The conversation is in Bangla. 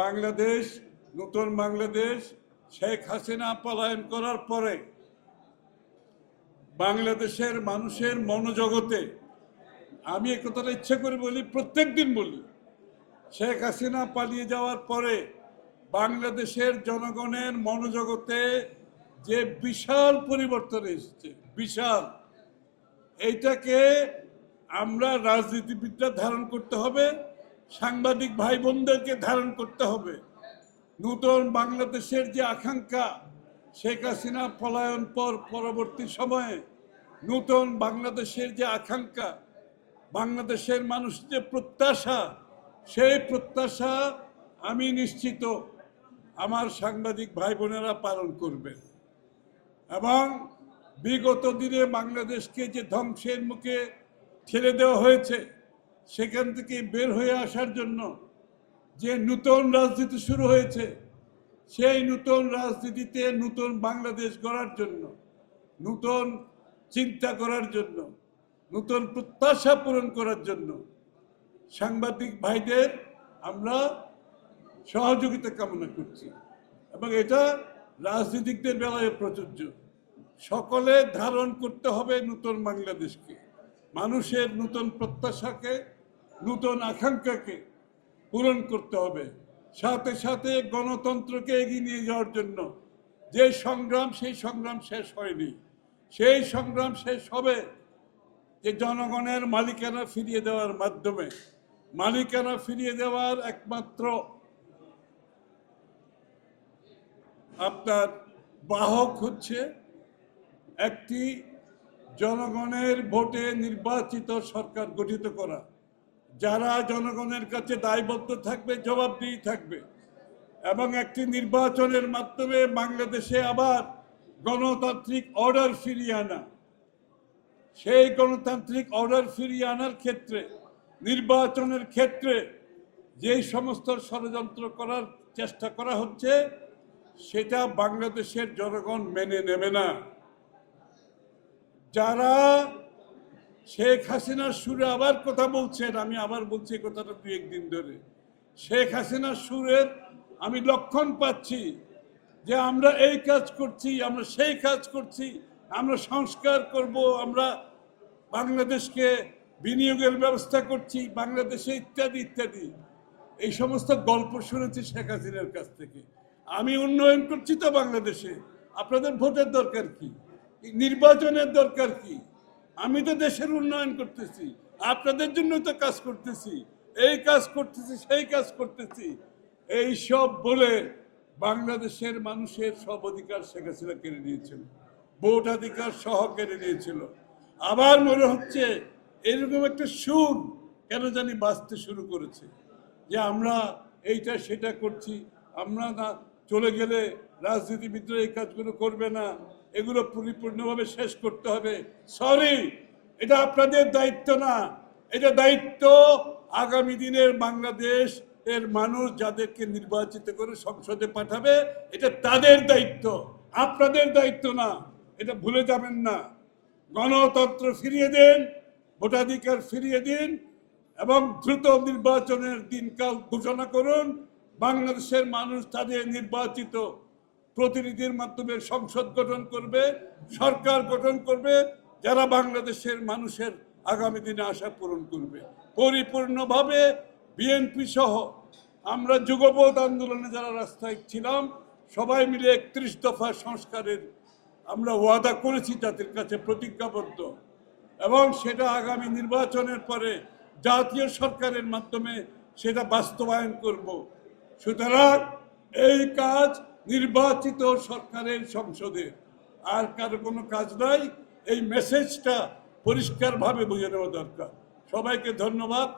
বাংলাদেশ, নতুন বাংলাদেশ শেখ হাসিনা পলায়ন করার পরে বাংলাদেশের মানুষের মনোজগতে, আমি এই কথাটা ইচ্ছা করে বলি, প্রত্যেক দিন বলি, শেখ হাসিনা পালিয়ে যাওয়ার পরে বাংলাদেশের জনগণের মনোজগতে যে বিশাল পরিবর্তন এসেছে, বিশাল, এইটাকে আমরা রাজনীতিবিদরা ধারণ করতে হবে, সাংবাদিক ভাই বোনদেরকে ধারণ করতে হবে। নতুন বাংলাদেশের যে আকাঙ্ক্ষা, শেখ হাসিনা পলায়ন পরবর্তী সময়ে নতুন বাংলাদেশের যে আকাঙ্ক্ষা, বাংলাদেশের মানুষের যে প্রত্যাশা, সেই প্রত্যাশা আমি নিশ্চিত আমার সাংবাদিক ভাই বোনেরা পালন করবেন। এবং বিগত দিনে বাংলাদেশকে যে ধ্বংসের মুখে ঠেলে দেওয়া হয়েছে, সেখান থেকে বের হয়ে আসার জন্য যে নতুন রাজনীতি শুরু হয়েছে, সেই নতুন রাজনীতিতে নতুন বাংলাদেশ গড়ার জন্য, নতুন চিন্তা করার জন্য, নতুন প্রত্যাশা পূরণ করার জন্য সাংবাদিক ভাইদের আমরা সহযোগিতা কামনা করছি। এবং এটা রাজনীতিকদের বেলায় প্রযোজ্য। সকলে ধারণ করতে হবে নতুন বাংলাদেশকে, মানুষের নতুন প্রত্যাশাকে, নতুন আকাঙ্ক্ষাকে পূরণ করতে হবে। সাথে সাথে গণতন্ত্রকে এগিয়ে নিয়ে যাওয়ার জন্য যে সংগ্রাম, সেই সংগ্রাম শেষ হয়নি। সেই সংগ্রাম শেষ হবে যে জনগণের মালিকানা ফিরিয়ে দেওয়ার মাধ্যমে। মালিকানা ফিরিয়ে দেওয়ার একমাত্র আপনার বাহক হচ্ছে একটি জনগণের ভোটে নির্বাচিত সরকার গঠিত করা, যারা জনগণের কাছে দায়বদ্ধ থাকবে, জবাবদিহি থাকবে, এবং একটি নির্বাচনের মাধ্যমে বাংলাদেশে আবার গণতান্ত্রিক অর্ডার ফিরিয়ে আনা। সেই গণতান্ত্রিক অর্ডার ফিরিয়ে আনার ক্ষেত্রে, নির্বাচনের ক্ষেত্রে যেই সমস্ত ষড়যন্ত্র করার চেষ্টা করা হচ্ছে, সেটা বাংলাদেশের জনগণ মেনে নেবে না। যারা শেখ হাসিনার সুরে আবার কথা বলছেন, আমি আবার বলছি কথাটা দু একদিন ধরে, শেখ হাসিনার সুরের আমি লক্ষণ পাচ্ছি যে আমরা এই কাজ করছি, আমরা সেই কাজ করছি, আমরা সংস্কার করব, আমরা বাংলাদেশকে বিনিয়োগের ব্যবস্থা করছি বাংলাদেশে, ইত্যাদি ইত্যাদি। এই সমস্ত গল্প শুনেছি শেখ হাসিনার কাছ থেকে। আমি উন্নয়ন করছি তো বাংলাদেশে, আপনাদের ভোটের দরকার কি, নির্বাচনের দরকার কি? আমি তো দেশের উন্নয়ন করতেছি, আপনাদের জন্য তো কাজ করতেছি, এই কাজ করতেছি, সেই কাজ করতেছি। এই সব বলে বাংলাদেশের মানুষের সব অধিকার শেখ হাসিনা কেড়ে নিয়েছিল, ভোটাধিকার সহ কেড়ে নিয়েছিল। আবার মনে হচ্ছে এরকম একটা সুর কেন জানি বাজতে শুরু করেছে যে আমরা এইটা সেটা করছি, আমরা না চলে গেলে রাজনীতিবিদরা এই কাজগুলো করবে না, এগুলো পরিপূর্ণভাবে শেষ করতে হবে। সরি, এটা আপনাদের দায়িত্ব না, এটা দায়িত্ব আগামী দিনের বাংলাদেশ এর মানুষ যাদেরকে নির্বাচিত করে সংসদে পাঠাবে, এটা তাদের দায়িত্ব, আপনাদের দায়িত্ব না। এটা ভুলে যাবেন না। গণতন্ত্র ফিরিয়ে দিন, ভোটাধিকার ফিরিয়ে দিন, এবং দ্রুত নির্বাচনের দিনকাল ঘোষণা করুন। বাংলাদেশের মানুষ তাদের নির্বাচিত প্রতিনিধির মাধ্যমে সংসদ গঠন করবে, সরকার গঠন করবে, যারা বাংলাদেশের মানুষের আগামী দিনে আশা পূরণ করবে পরিপূর্ণভাবে। বিএনপি সহ আমরা যুগপৎ আন্দোলনে যারা রাস্তায় ছিলাম, সবাই মিলে 31 দফা সংস্কারের আমরা ওয়াদা করেছি, জাতির কাছে প্রতিজ্ঞাবদ্ধ, এবং সেটা আগামী নির্বাচনের পরে জাতীয় সরকারের মাধ্যমে সেটা বাস্তবায়ন করব। সুতরাং এই কাজ নির্বাচিত সরকারের, সংসদের, আর কারো কোনো কাজ নাই। এই মেসেজটা পরিষ্কারভাবে বুঝে নেওয়া দরকার। সবাইকে ধন্যবাদ।